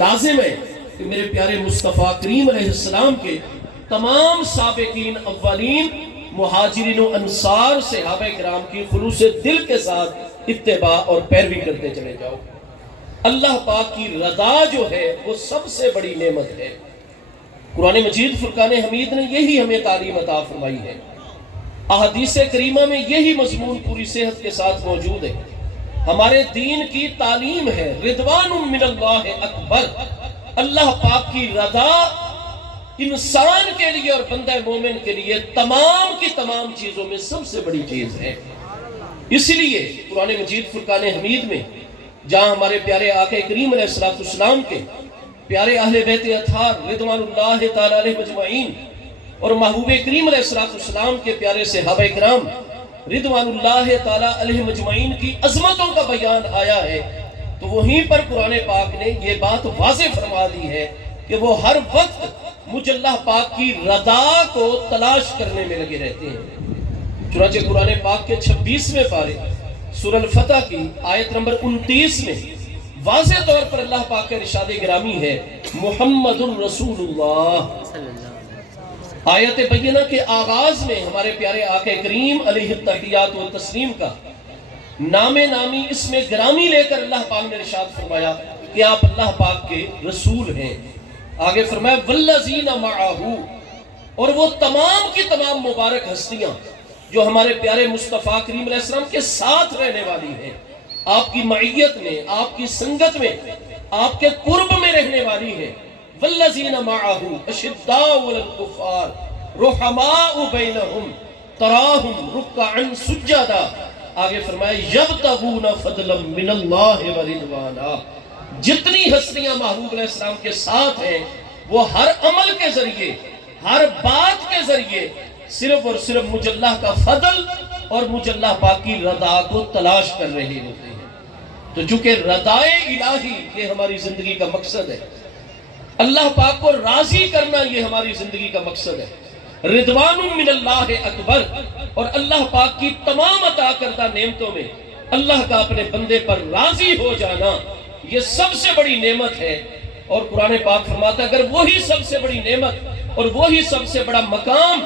لازم ہے کہ میرے پیارے مصطفیٰ کریم علیہ السلام کے تمام سابقین اولین مہاجرین و انصار صحابہ کرام کی خلوص دل کے ساتھ اتباع اور پیروی کرتے چلے جاؤ۔ اللہ پاک کی رضا جو ہے وہ سب سے بڑی نعمت ہے۔ قرآن مجید فرقان حمید نے یہی ہمیں تعلیم عطا فرمائی ہے۔ احادیث کریمہ میں یہی مضمون پوری صحت کے ساتھ موجود ہے۔ ہمارے دین کی تعلیم ہے رضوان من اللہ اکبر، اللہ پاک کی رضا انسان کے لیے اور بندہ مومن کے لیے تمام کی تمام چیزوں میں سب سے بڑی چیز ہے۔ اس لیے قرآن مجید فرقان حمید میں جہاں ہمارے پیارے آقا کریم علیہ السلام کے پیارے اہل بیت اطہار رضوان اللہ تعالی علیہ مجمعین اور محبوب کریم علیہ السلام کے پیارے صحابہ کرام رضوان اللہ تعالی علیہ مجمعین کی عظمتوں کا بیان آیا ہے، تو وہیں پر قرآن پاک نے یہ بات واضح فرما دی ہے کہ وہ ہر وقت مجھ اللہ پاک کی رضا کو تلاش کرنے میں لگے رہتے ہیں۔ چنانچہ قرآن پاک کے 26ویں پارے سورہ الفتح کی آیت نمبر 29 میں واضح طور پر اللہ پاک کا ارشاد گرامی ہے محمد الرسول اللہ۔ آیت بینہ کے آغاز میں ہمارے پیارے آقا کریم علیہ التحیات و تسلیم کا نام نامی اسم گرامی لے کر اللہ پاک نے ارشاد فرمایا کہ آپ اللہ پاک کے رسول ہیں۔ آگے فرمایا والذین معہ، اور وہ تمام کی تمام مبارک ہستیاں جو ہمارے پیارے مصطفیٰ کریم علیہ السلام کے ساتھ رہنے والی ہیں، آپ کی معیت میں، آپ کی سنگت میں، آپ کے قرب میں رہنے والی ہیں۔ والذین معہ اشداء علی الکفار رحماء بینہم تراہم رکعا سجدا، آگے فرمایا یبتغون فضلا من اللہ ورضوانا، جتنی ہستیاں محبوب علیہ السلام کے ساتھ ہیں وہ ہر عمل کے ذریعے، ہر بات کے ذریعے صرف اور صرف مجھ اللہ کا فضل اور مجھ اللہ پاک کی رضا کو تلاش کر رہے ہوتے ہیں۔ تو چونکہ رضائے الہی یہ ہماری زندگی کا مقصد ہے، اللہ پاک کو راضی کرنا یہ ہماری زندگی کا مقصد ہے، رضوان من اللہ اکبر، اور اللہ پاک کی تمام عطا کردہ نعمتوں میں اللہ کا اپنے بندے پر راضی ہو جانا یہ سب سے بڑی نعمت ہے۔ اور قرآن پاک فرماتا ہے اگر وہی سب سے بڑی نعمت اور وہی سب سے بڑا مقام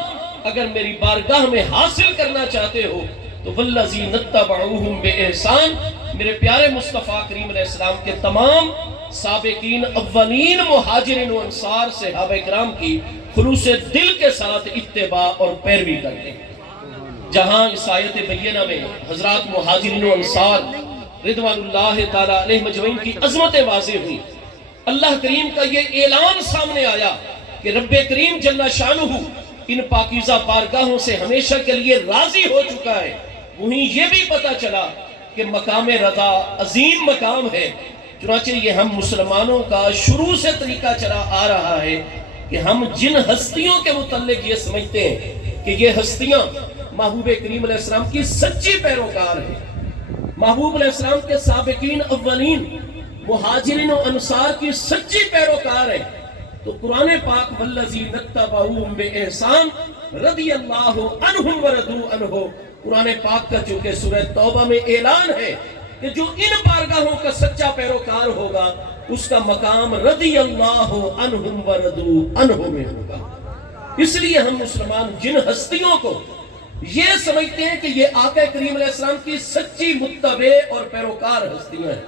اگر میری بارگاہ میں حاصل کرنا چاہتے ہو تو والذین اتبعوہم بإحسان، میرے پیارے مصطفیٰ کریم علیہ السلام کے تمام سابقین اولین مہاجرین و انصار صحابہ کرام کی خلوص دل کے ساتھ اتباع اور پیروی کرتے ہیں۔ جہاں اس آیت بینہ میں حضرات مہاجرین و انصار رضوان اللہ تعالی علیہ مجمعین کی عظمتیں واضح ہوئی، اللہ کریم کا یہ اعلان سامنے آیا کہ رب کریم جل شانہ ان پاکیزہ بارگاہوں سے ہمیشہ کے لیے راضی ہو چکا ہے۔ وہیں یہ بھی پتا چلا کہ مقام رضا عظیم مقام ہے۔ چنانچہ یہ ہم مسلمانوں کا شروع سے طریقہ چلا آ رہا ہے کہ ہم جن ہستیوں کے متعلق یہ سمجھتے ہیں کہ یہ ہستیاں محبوب کریم علیہ السلام کی سچی پیروکار ہیں، محبوب علیہ السلام کے سابقین اولین مہاجرین و انصار کی سچی پیروکار ہیں، تو قرآن پاک والذین اتبعوہم بإحسان رضی اللہ عنہم ورضوا عنہ، قرآن پاک کا چونکہ سورہ توبہ میں اعلان ہے کہ جو ان بارگاہوں کا سچا پیروکار ہوگا اس کا مقام رضی اللہ عنہم ورضوا عنہ میں ہوگا۔ اس لیے ہم مسلمان جن ہستیوں کو یہ سمجھتے ہیں کہ یہ آقا کریم علیہ السلام کی سچی متبع اور پیروکار ہستیاں ہیں،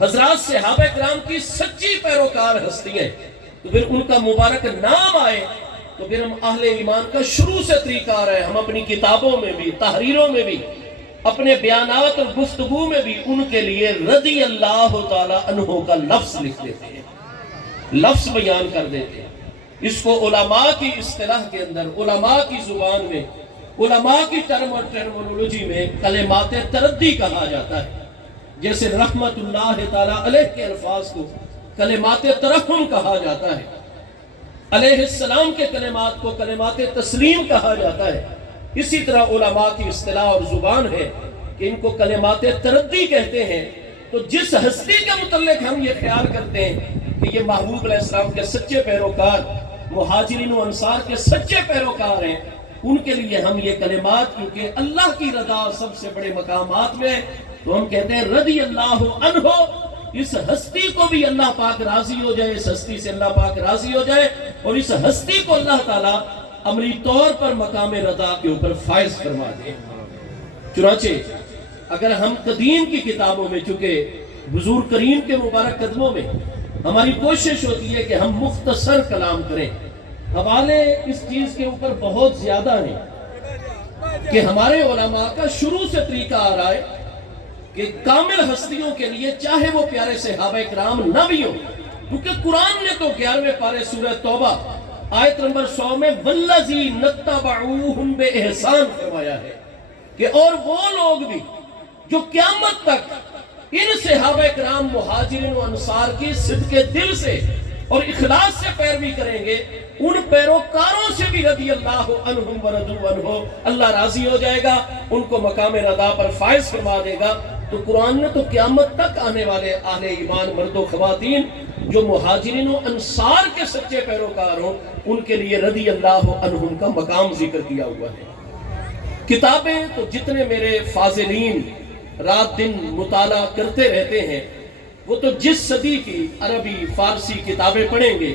حضرات صحابہ کرام کی سچی پیروکار ہستیاں ہیں، تو پھر ان کا مبارک نام آئے تو پھر ہم اہل ایمان کا شروع سے طریقہ آ رہا ہے، ہم اپنی کتابوں میں بھی، تحریروں میں بھی، اپنے بیانات اور گفتگو میں بھی ان کے لیے رضی اللہ تعالی عنہ کا لفظ لکھ دیتے ہیں، لفظ بیان کر دیتے ہیں۔ اس کو علماء کی اصطلاح کے اندر، علماء کی زبان میں، علماء کی ٹرم اور ٹرمنالوجی میں کلمات تردی کہا جاتا ہے۔ جیسے رحمت اللہ تعالی علیہ کے الفاظ کو کلمات ترحم کہا جاتا ہے، علیہ السلام کے کلمات کو کلمات تسلیم کہا جاتا ہے، اسی طرح علماء کی اصطلاح اور زبان ہے کہ ان کو کلمات تردی کہتے ہیں۔ تو جس ہستی کے متعلق ہم یہ خیال کرتے ہیں کہ یہ محبوب علیہ السلام کے سچے پیروکار، مہاجرین و انصار کے سچے پیروکار ہیں، ان کے لیے ہم یہ کلمات، کیونکہ اللہ کی رضا سب سے بڑے مقامات میں، تو ہم کہتے ہیں رضی اللہ عنہ اس ہستی کو بھی اللہ پاک راضی ہو جائے، اس ہستی سے اللہ پاک راضی ہو جائے، اور اس ہستی کو اللہ تعالیٰ عملی طور پر مقام رضا کے اوپر فائز فرما دے۔ چنانچہ اگر ہم قدیم کی کتابوں میں، چونکہ حضور کریم کے مبارک قدموں میں ہماری کوشش ہوتی ہے کہ ہم مختصر کلام کریں، حوالے اس چیز کے اوپر بہت زیادہ ہیں کہ ہمارے علماء کا شروع سے طریقہ آ رہا ہے کہ کامل ہستیوں کے لیے چاہے وہ پیارے صحابہ کرام نہ بھی ہو، کیونکہ قرآن نے تو 11ویں پارے سورہ توبہ آیت نمبر 100 میں وَالَّذِينَ اتَّبَعُوهُمْ بِإِحْسَانٍ فرمایا ہے کہ اور وہ لوگ بھی جو قیامت تک ان صحابہ کرام مہاجرین و انصار کی صدق دل سے اور اخلاص سے پیروی کریں گے، ان پیروکاروں سے بھی رضی اللہ عنہم ورضوا عنہ، اللہ راضی ہو جائے گا، ان کو مقام رضا پر فائز فرما دے گا۔ تو قرآن نے تو قیامت تک آنے والے اہل ایمان مرد و خواتین جو مہاجرین و انصار کے سچے پیروکار ہوں، ان کے لیے رضی اللہ عنہم کا مقام ذکر کیا ہوا ہے۔ کتابیں تو جتنے میرے فاضلین رات دن مطالعہ کرتے رہتے ہیں، وہ تو جس صدی کی عربی فارسی کتابیں پڑھیں گے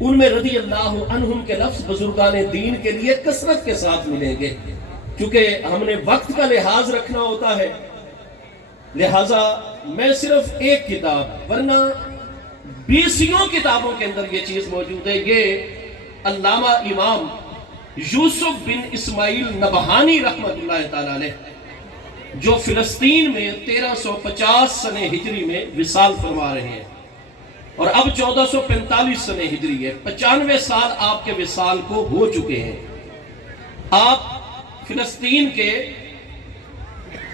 ان میں رضی اللہ عنہم کے لفظ بزرگان دین کے لیے کثرت کے ساتھ ملیں گے۔ کیونکہ ہم نے وقت کا لحاظ رکھنا ہوتا ہے، لہٰذا میں صرف ایک کتاب، ورنہ 20 کتابوں کے اندر یہ چیز موجود ہے۔ یہ علامہ امام یوسف بن اسماعیل نبہانی رحمت اللہ تعالیٰ علیہ، جو فلسطین میں 1350 سنہ ہجری میں وصال فرما رہے ہیں، اور اب 1445 سنہ ہجری ہے، 95 سال آپ کے وصال کو ہو چکے ہیں۔ آپ فلسطین کے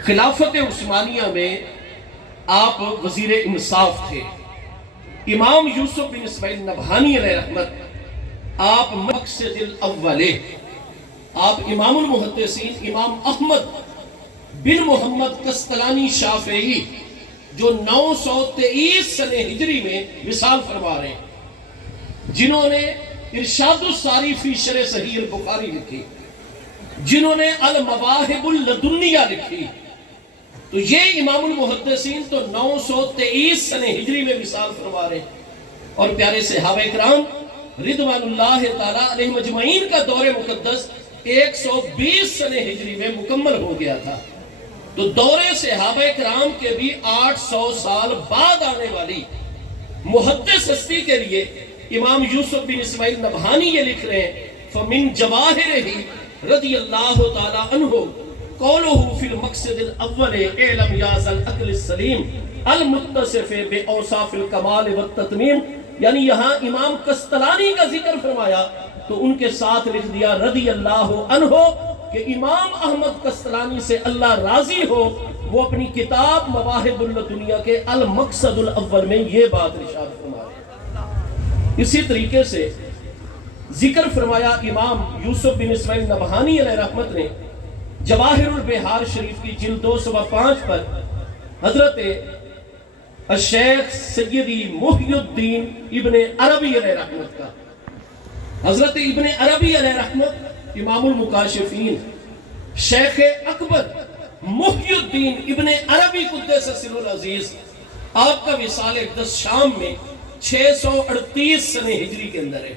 خلافت عثمانیہ میں آپ وزیر انصاف تھے۔ امام یوسف بن اسماعیل نبہانی علیہ رحمت، آپ مقصد الاول، آپ امام المحدثین امام احمد بن محمد قسطلانی شافعی جو 923 سنہ ہجری میں وصال فرما رہے ہیں، جنہوں نے ارشاد الساری فی شرح صحیح البخاری لکھی، جنہوں نے المواہب اللدنیہ لکھی، تو یہ امام المحدثین تو 923 سنہ ہجری میں وصال فرما رہے ہیں، اور پیارے صحابہ کرام رضوان اللہ تعالیٰ علیہ مجمعین کا دور مقدس 120 سنہ ہجری میں مکمل ہو گیا تھا۔ تو دور صحابہ کرام کے بھی 800 سال بعد آنے والی محدث ہستی کے لیے امام یوسف بن اسماعیل نبہانی یہ لکھ رہے ہیں، فَمِن جَوَاهِرِهِ رضی اللہ تعالیٰ عنہ قولہ فی المقصد الاول اعلم یا ذا العقل السلیم المتصف باوصاف الکمال والتتمیم، یعنی یہاں امام قسطلانی کا ذکر فرمایا تو ان کے ساتھ لکھ دیا رضی اللہ عنہ، کہ امام احمد قسطلانی سے اللہ راضی ہو، وہ اپنی کتاب مواہب اللدنیہ کے المقصد الاول میں یہ بات ارشاد فرما رہے ہیں۔ اسی طریقے سے ذکر فرمایا امام یوسف بن اسماعیل نبہانی علیہ رحمت نے جواہر البحار شریف کی جلد 205 پر حضرت الشیخ سیدی محی الدین ابن عربی علیہ رحمت کا، حضرت ابن عربی علیہ رحمت امام المکاشفین شیخ اکبر محی الدین ابن عربی قدس سر العزیز، آپ کا وصال اقدس شام میں 638 سنہ ہجری کے اندر ہے۔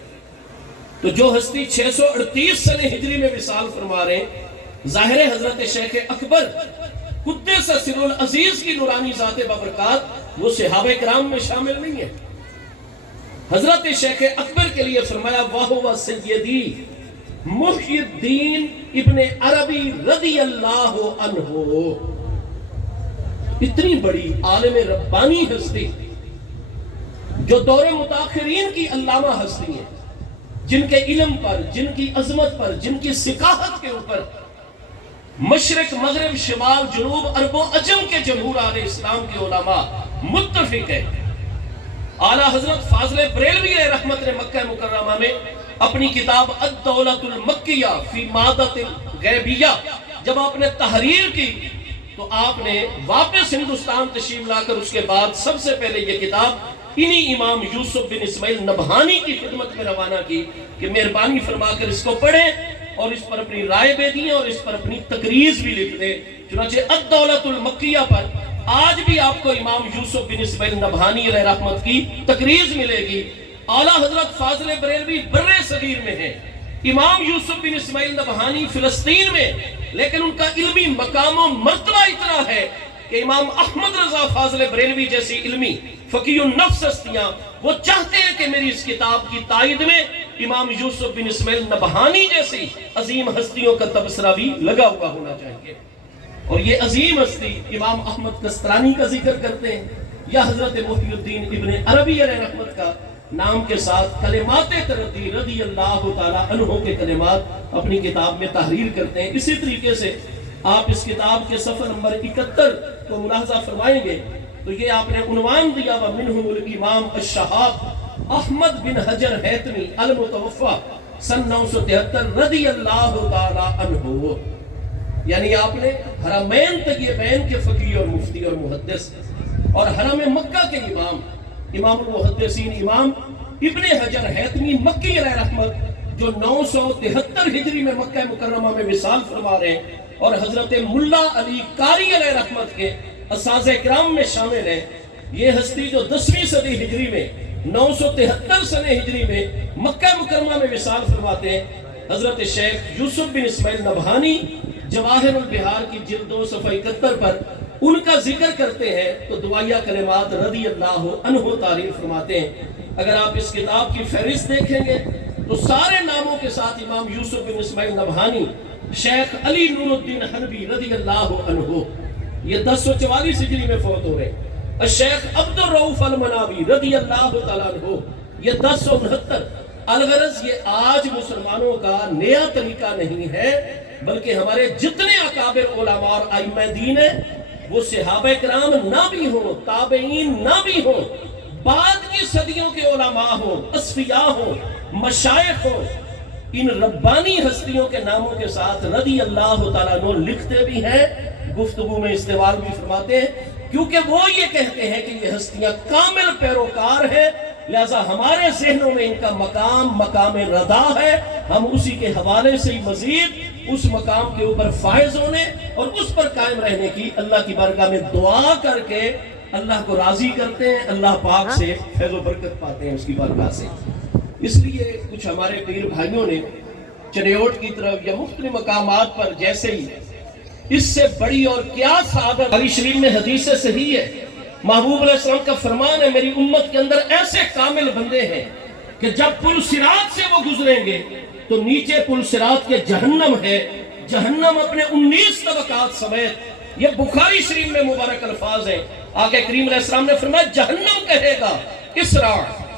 تو جو ہستی 638 سنہ ہجری میں وصال فرما رہے ہیں، ظاہر حضرت شیخ اکبر قدس سر العزیز کی نورانی ذات بابرکات وہ صحابہ کرام میں شامل نہیں ہے۔ حضرت شیخ اکبر کے لیے فرمایا وَهُوَ سیدی محی الدین ابن عربی رضی اللہ عنہ، اتنی بڑی عالم ربانی ہستی جو دور متاخرین کی علامہ ہستی ہیں، جن کے علم پر، جن کی عظمت پر، جن کی ثقافت کے اوپر مشرق مغرب شمال جنوب عرب و عجم کے جمہور اہل اسلام کے علماء متفق ہیں۔ اعلیٰ حضرت فاضل بریلوی علیہ رحمت نے مکہ مکرمہ میں اپنی کتاب الدولۃ المکیہ فی مادۃ الغیبیہ جب آپ نے تحریر کی تو آپ نے واپس ہندوستان تشریف لا کر اس کے بعد سب سے پہلے یہ کتاب انہی امام یوسف بن اسماعیل نبہانی کی خدمت میں روانہ کی کہ مہربانی فرما کر اس کو پڑھیں اور اس پر اپنی رائے بھی دیں اور اس پر اپنی تقریض بھی لکھ دیں۔ چنانچہ الدولۃ المکیہ پر آج بھی آپ کو امام یوسف بن اسماعیل نبہانی علیہ رحمت کی تقریض ملے گی۔ اعلیٰ حضرت فاضل بریلوی بر صغیر میں ہیں، امام یوسف بن اسماعیل نبہانی فلسطین میں، لیکن ان کا علمی مقام و مرتبہ اتنا ہے کہ امام احمد رضا فاضل بریلوی جیسی علمی فقیہ النفس ہستیاں وہ چاہتے ہیں کہ میری اس کتاب کی تائید میں امام یوسف بن اسماعیل نبہانی جیسی عظیم ہستیوں کا تبصرہ بھی لگا ہوا ہونا چاہیے۔ اور یہ عظیم ہستی امام احمد کسترانی کا ذکر کرتے ہیں یا حضرت محی الدین ابن عربی علیہ رحمت کا نام کے ساتھ کلمات تردی رضی اللہ تعالیٰ عنہ کے کلمات اپنی کتاب میں تحریر کرتے ہیں۔ اسی طریقے سے آپ اس کتاب کے صفحہ نمبر 71 کو ملاحظہ فرمائیں گے تو یہ آپ نے عنوان دیا وَمِنْهُمُ الْإِمَامُ الشَّهَابُ احمد بن حجر حیتمی المتوفہ سن 973 رضی اللہ تعالیٰ عنہ، یعنی آپ نے حرمین طیبین کے فقیہ اور مفتی اور محدث اور حرم مکہ کے امام المحدثین امام ابن حجر حیتمی مکی علیہ رحمت جو 973 ہجری میں مکہ مکرمہ میں وصال فرما رہے ہیں اور حضرت ملا علی قاری علیہ رحمت کے اساتذہ کرام میں شامل ہیں، یہ ہستی جو 10ویں صدی ہجری میں 973 سنہ ہجری میں مکہ مکرمہ میں وصال فرماتے ہیں، حضرت شیخ یوسف بن اسماعیل نبہانی جواہر البحار کی جلد 2 صفحہ 71 پر ان کا ذکر کرتے ہیں تو دعائیہ کلمات رضی اللہ عنہ تعریف فرماتے ہیں۔ اگر آپ اس کتاب کی فہرست دیکھیں گے تو سارے ناموں کے ساتھ امام یوسف بن اسماعیل نبہانی، شیخ علی نور الدین حنبی رضی اللہ عنہ یہ 1044 ہجری میں فوت ہو رہے ہیں، الشیخ عبد الرؤوف المناوی رضی اللہ تعالیٰ عنہ یہ 1069۔ الغرض یہ آج مسلمانوں کا نیا طریقہ نہیں ہے بلکہ ہمارے جتنے اکابر علماء اور ائمہ دین ہیں وہ صحابہ کرام نہ بھی ہوں، تابعین نہ بھی ہوں، بعد کی صدیوں کے علماء ہوں، اصفیاء ہوں، مشائخ ہوں، ان ربانی ہستیوں کے ناموں کے ساتھ رضی اللہ تعالیٰ عنہ لکھتے بھی ہیں، گفتگو میں استعمال بھی فرماتے ہیں، کیونکہ وہ یہ کہتے ہیں کہ یہ ہستیاں کامل پیروکار ہیں، لہذا ہمارے ذہنوں میں ان کا مقام رضا ہے، ہم اسی کے حوالے سے ہی مزید اس مقام کے اوپر فائز ہونے اور اس پر قائم رہنے کی اللہ کی بارگاہ میں دعا کر کے اللہ کو راضی کرتے ہیں، اللہ پاک سے فیض و برکت پاتے ہیں اس کی بارگاہ سے۔ اس لیے کچھ ہمارے پیر بھائیوں نے چنیوٹ کی طرف یا مختلف مقامات پر جیسے ہی اس سے بڑی اور کیا سعادت، بخاری شریف میں حدیث صحیح ہے، محبوب علیہ السلام کا فرمان ہے میری امت کے اندر ایسے کامل بندے ہیں کہ جب پل صراط سے وہ گزریں گے تو نیچے پل صراط کے جہنم ہے، جہنم اپنے 19 طبقات سمیت، یہ بخاری شریف میں مبارک الفاظ ہیں، آقا کریم علیہ السلام نے فرمایا جہنم کہے گا اسرا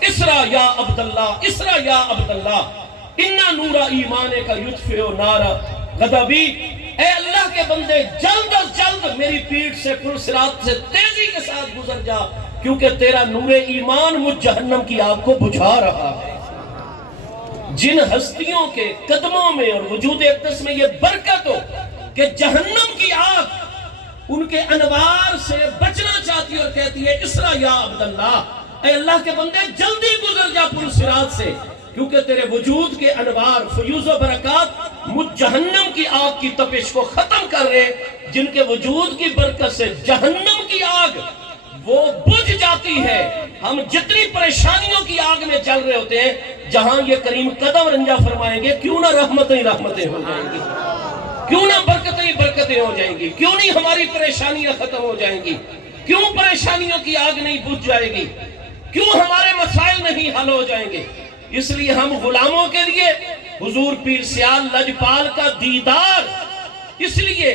اسرا یا عبداللہ، اسرا یا عبداللہ، انا نور ایمانے کا یطفئ نارا غضبی، اے اللہ کے بندے جلد از جلد میری پیٹھ سے پل صراط سے تیزی کے ساتھ گزر جا کیونکہ تیرا نور ایمان مجھ جہنم کی آگ کو بجھا رہا ہے۔ جن ہستیوں کے قدموں میں اور وجود اقدس میں یہ برکت ہو کہ جہنم کی آگ ان کے انوار سے بچنا چاہتی اور کہتی ہے اسرا یا عبداللہ، اے اللہ کے بندے جلدی گزر جا پل صراط سے کیونکہ تیرے وجود کے انوار فیوز و برکات مجھ جہنم کی آگ کی تپش کو ختم کر رہے، جن کے وجود کی برکت سے جہنم کی آگ وہ بجھ جاتی ہے۔ ہم جتنی پریشانیوں کی آگ میں جل رہے ہوتے ہیں، جہاں یہ کریم قدم رنجا فرمائیں گے کیوں نہ رحمتیں رحمتیں ہو جائیں گی، کیوں نہ برکتیں برکتیں ہو جائیں گی، کیوں نہیں ہماری پریشانیاں ختم ہو جائیں گی، کیوں پریشانیوں کی آگ نہیں بجھ جائے گی، کیوں ہمارے مسائل نہیں حل ہو جائیں گے۔ اس لیے ہم غلاموں کے لیے حضور پیر سیال لجپال کا دیدار اس لیے